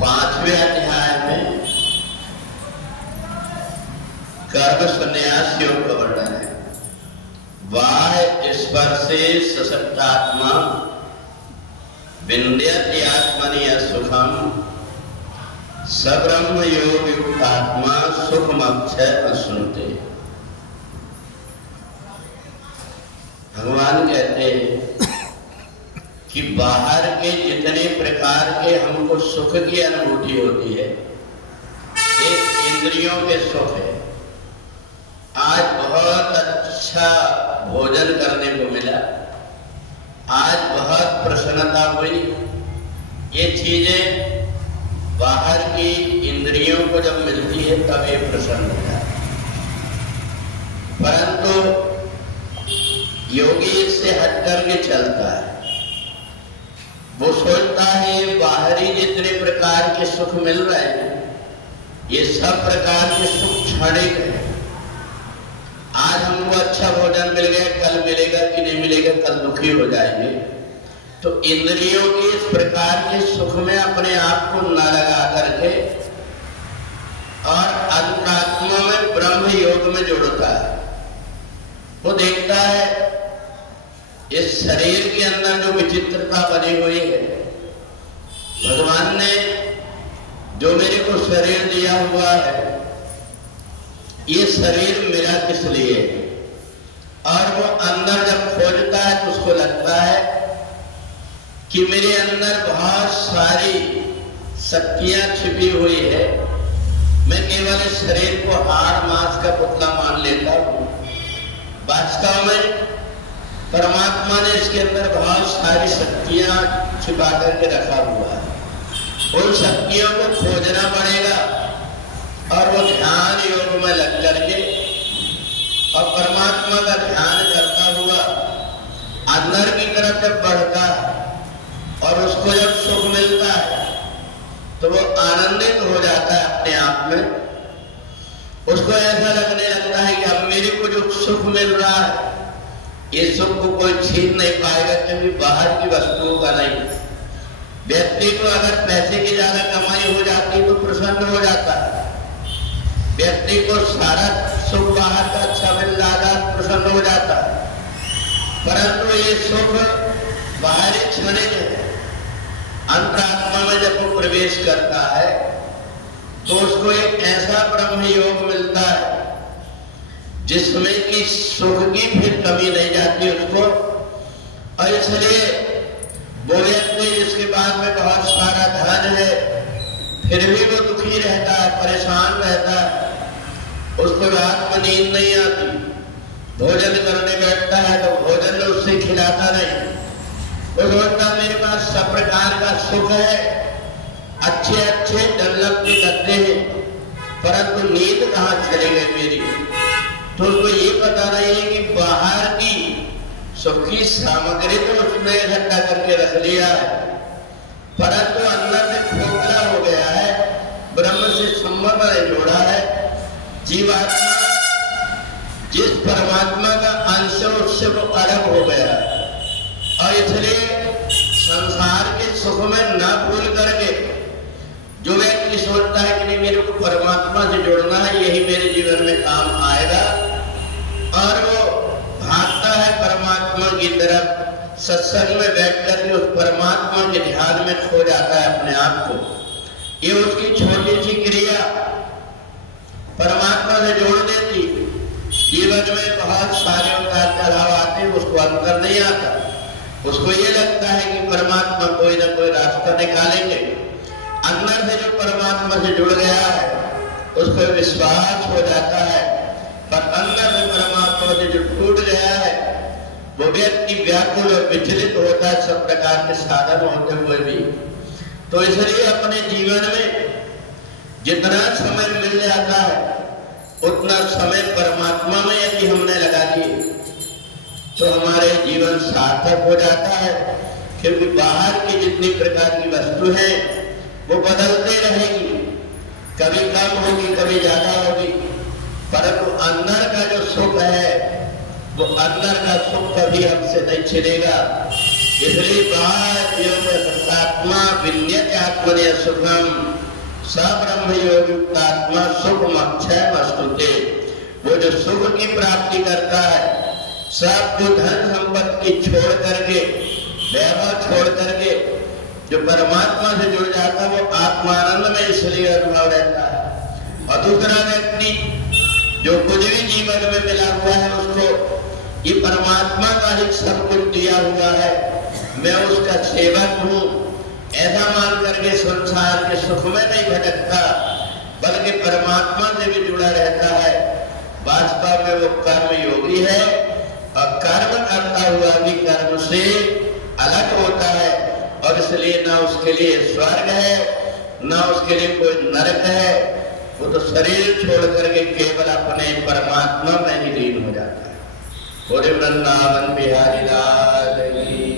5वें अध्याय में कर्म संन्यास योग का वर्णन है। बाह्य स्पर्शे सशक्तात्मा विन्द्यते आत्मनि सुखम सब्रह्म योग युक्तात्मा सुखमक्षय अश्नुते। भगवान कहते हैं कि बाहर के जितने प्रकार के हमको सुख की अनुभूति होती है, एक इंद्रियों के सुख है। आज बहुत अच्छा भोजन करने को मिला, आज बहुत प्रसन्नता हुई। ये चीजें बाहर की इंद्रियों को जब मिलती है तब ये प्रसन्न होता है। परंतु योगी इससे हट करके चलता है। वो सोचता है बाहरी जितने प्रकार के सुख मिल रहे हैं, ये सब प्रकार के सुख क्षणिक है। आज हमको अच्छा भोजन मिल गया, कल मिलेगा कि नहीं मिलेगा, कल दुखी हो जाएंगे। तो इंद्रियों के इस प्रकार के सुख में अपने आप को न लगा करके और अंतरात्मा में ब्रह्म योग में जोड़ता है। वो देखता है इस शरीर के अंदर जो विचित्रता बनी हुई है, भगवान ने जो मेरे को शरीर दिया हुआ है, ये शरीर मेरा किस लिए है। और वो अंदर जब खोजता है तो उसको लगता है कि मेरे अंदर बहुत सारी शक्तियां छिपी हुई है। मैं केवल इस शरीर को हाड़ मांस का पुतला मान लेता हूं। वास्तव में परमात्मा ने इसके अंदर बहुत सारी शक्तियां छिपा करके रखा हुआ है। उन शक्तियों को खोजना पड़ेगा और वो ध्यान योग में लग करके और परमात्मा का ध्यान करता हुआ अंदर की तरफ जब बढ़ता है और उसको जब सुख मिलता है तो वो आनंदित हो जाता है अपने आप में। उसको ऐसा लगने लगता है कि अब मेरे को जो सुख मिल रहा है, ये सुख को कोई छीन नहीं पाएगा, क्योंकि बाहर की वस्तुओं का नहीं। व्यक्ति को अगर पैसे की ज्यादा कमाई हो जाती तो प्रसन्न हो जाता है। व्यक्ति को सारा सुख बाहर का अच्छा मिल जाता प्रसन्न हो जाता है। परंतु ये सुख बाहरी क्षणिक है। अंतरात्मा में जब वो प्रवेश करता है तो उसको एक ऐसा ब्रह्म योग मिलता है जिसमें कि सुख की फिर कमी नहीं जाती उसको। और इसलिए वो व्यक्ति जिसके पास में बहुत सारा धन है, फिर भी वो दुखी रहता है, परेशान रहता है, उसको रात में नींद नहीं आती। भोजन करने बैठता है तो भोजन में उससे खिलाता नहीं। वो सोचता मेरे पास सब प्रकार का सुख है, अच्छे अच्छे डल्लभ के गद्दे हैं, परंतु नींद कहाँ चली गई मेरी। तो उसको ये पता नहीं है कि बाहर की सुख की सामग्री तो उसने इकट्ठा करके रख लिया है, परंतु अंदर से खोखला हो गया है, ब्रह्म से संबंध नहीं जोड़ा है। जीवात्मा जिस परमात्मा का अंश है उससे वो अलग हो गया है। और इसलिए संसार के सुख में न भूल करके जो व्यक्ति सोचता है कि नहीं मेरे को परमात्मा से जोड़ना है, यही मेरे जीवन में काम आएगा, और वो भागता है परमात्मा की तरफ, सत्संग में बैठ कर के उस परमात्मा के ध्यान में खो जाता है अपने आप को। ये उसकी छोटी सी क्रिया परमात्मा से जोड़ देती। जीवन में बहुत सारे उतार चढ़ाव आते हैं, उसको अंतर नहीं आता। उसको ये लगता है कि परमात्मा कोई ना कोई रास्ता निकालेंगे। अंदर से जो परमात्मा से जुड़ गया है उसको विश्वास हो जाता है, पर अंदर से परमात्मा से जो टूट गया है वो व्यक्ति व्याकुल और विचलित होता है, सब प्रकार के साधन होते हुए भी। तो इसलिए अपने जीवन में जितना समय मिल जाता है उतना समय परमात्मा में यदि हमने लगा दिए तो हमारे जीवन सार्थक हो जाता है। क्योंकि बाहर की जितनी प्रकार की वस्तु है वो बदलते रहेगी, कभी कम होगी कभी ज्यादा होगी, परंतु अंदर का जो सुख है वो अंदर का सुख कभी हमसे नहीं छिनेगा। इसलिए बात योग आत्मा विन्यत आत्मने सुखम स ब्रह्म योग आत्मा सुखम अक्षय वस्तुते। वो जो सुख की प्राप्ति करता है, सबको धन संपत्ति छोड़ करके, वैभव छोड़ करके जो परमात्मा से जुड़ जाता है वो आत्मानंद में इसलिए अनुभव रहता है। और दूसरा व्यक्ति जो कुछ भी जीवन में मिला हुआ है उसको ये परमात्मा का ही सब कुछ दिया हुआ है, मैं उसका सेवक हूँ, ऐसा मान करके संसार के सुख में नहीं भटकता बल्कि परमात्मा से भी जुड़ा रहता है। वास्तव में वो कर्म योगी है और कर्म करता हुआ भी कर्म से अलग होता है, और इसलिए ना उसके लिए स्वर्ग है ना उसके लिए कोई नरक है। वो तो शरीर छोड़ करके केवल अपने परमात्मा में ही लीन हो जाता है। बोले वृंदावन बिहारी लाल की।